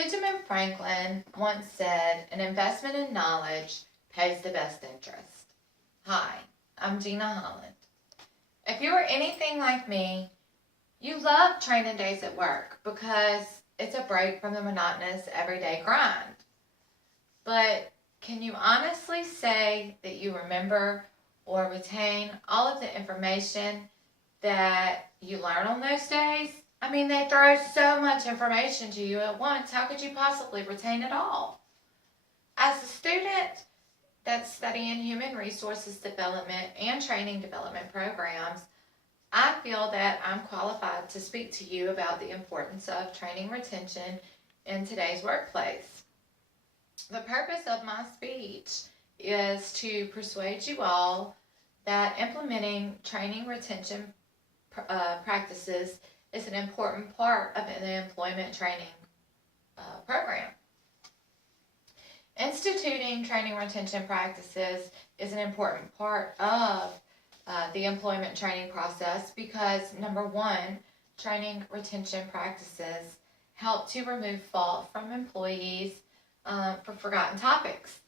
Benjamin Franklin once said, an investment in knowledge pays the best interest. Hi, I'm Gina, Holland. If you are anything like me, you love training days at work because it's a break from the monotonous everyday grind. But can you honestly say that you remember or retain all of the information that you learn on those days? I mean, they throw so much information to you at once. How could you possibly retain it all? As a student that's studying human resources development and training development programs, I feel that I'm qualified to speak to you about the importance of training retention in today's workplace. The purpose of my speech is to persuade you all that implementing training retention practices is an important part of an employment training program. Instituting training retention practices is an important part of the employment training process because, number one, training retention practices help to remove fault from employees for forgotten topics.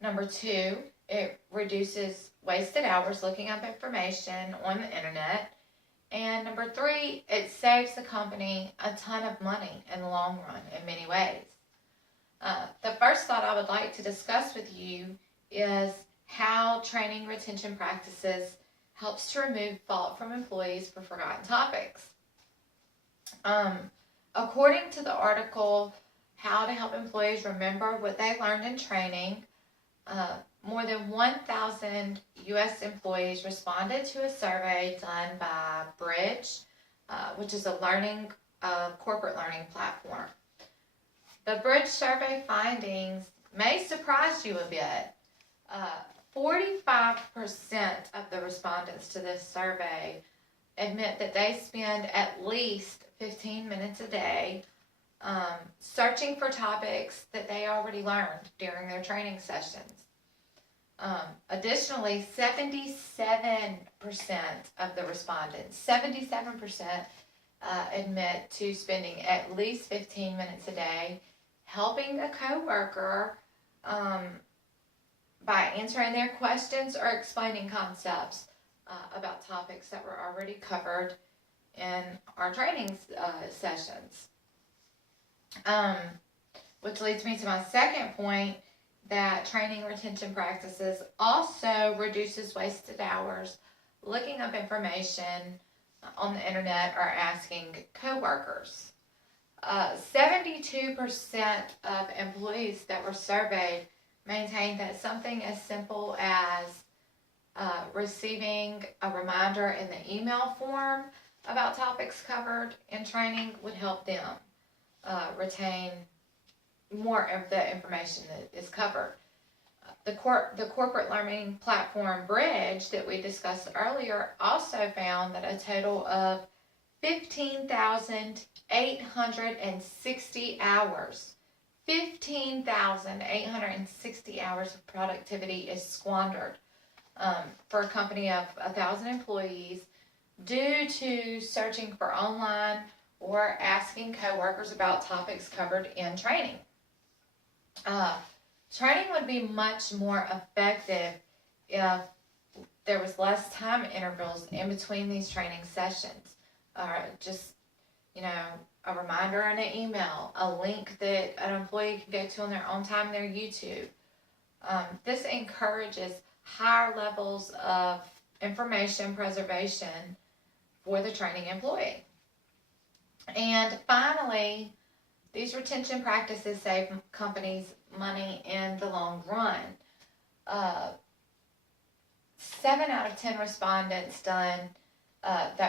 Number two, it reduces wasted hours looking up information on the internet. And number three, it saves the company a ton of money in the long run in many ways. The first thought I would like to discuss with you is how training retention practices helps to remove fault from employees for forgotten topics. According to the article, How to Help Employees Remember What They Learned in Training, more than 1,000 U.S. employees responded to a survey done by Bridge, which is a corporate learning platform. The Bridge survey findings may surprise you a bit. 45% of the respondents to this survey admit that they spend at least 15 minutes a day searching for topics that they already learned during their training sessions. Additionally, 77% of the respondents, 77% admit to spending at least 15 minutes a day helping a coworker by answering their questions or explaining concepts about topics that were already covered in our training sessions. Which leads me to my second point, that training retention practices also reduces wasted hours looking up information on the internet or asking coworkers. 72% of employees that were surveyed maintained that something as simple as receiving a reminder in the email form about topics covered in training would help them retain more of the information that is covered. The corporate learning platform Bridge that we discussed earlier also found that a total of 15,860 hours, 15,860 hours of productivity is squandered for a company of 1,000 employees due to searching for online or asking coworkers about topics covered in training. Training would be much more effective if there was less time intervals in between these training sessions. Just, a reminder in an email, a link that an employee can go to on their own time in their YouTube. This encourages higher levels of information preservation for the training employee. And finally, these retention practices save companies money in the long run. 7 out of 10 respondents that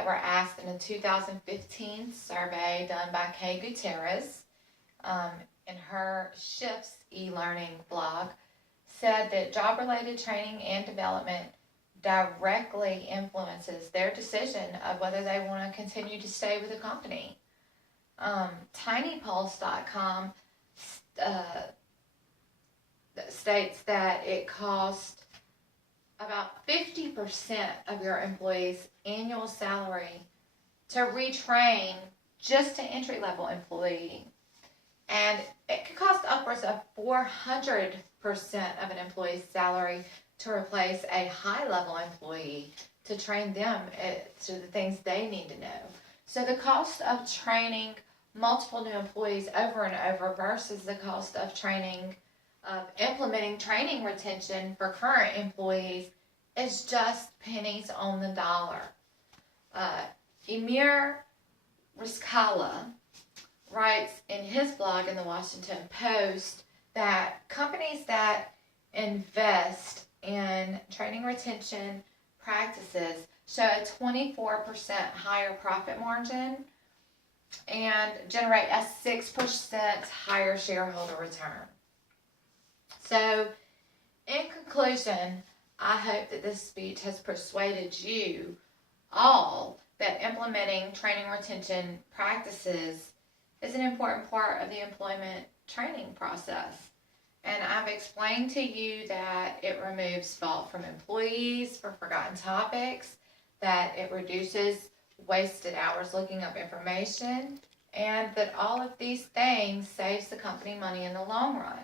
were asked in a 2015 survey done by Kay Gutierrez in her Shifts e-learning blog said that job-related training and development directly influences their decision of whether they want to continue to stay with the company. TinyPulse.com states that it costs about 50% of your employee's annual salary to retrain just an entry-level employee. And it could cost upwards of 400% of an employee's salary to replace a high-level employee to train them to the things they need to know. So the cost of training multiple new employees over and over versus the cost of implementing training retention for current employees is just pennies on the dollar. Emir Riskala writes in his blog in the Washington Post that companies that invest in training retention practices show a 24% higher profit margin and generate a 6% higher shareholder return. So, in conclusion, I hope that this speech has persuaded you all that implementing training retention practices is an important part of the employment training process. And I've explained to you that it removes fault from employees for forgotten topics, that it reduces wasted hours looking up information, and that all of these things saves the company money in the long run.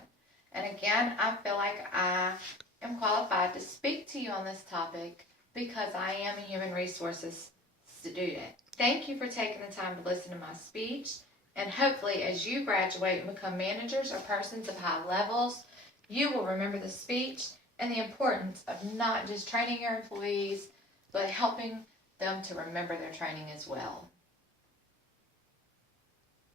And again, I feel like I am qualified to speak to you on this topic because I am a human resources student. Thank you for taking the time to listen to my speech. And hopefully, as you graduate and become managers or persons of high levels, you will remember the speech and the importance of not just training your employees, but helping them to remember their training as well.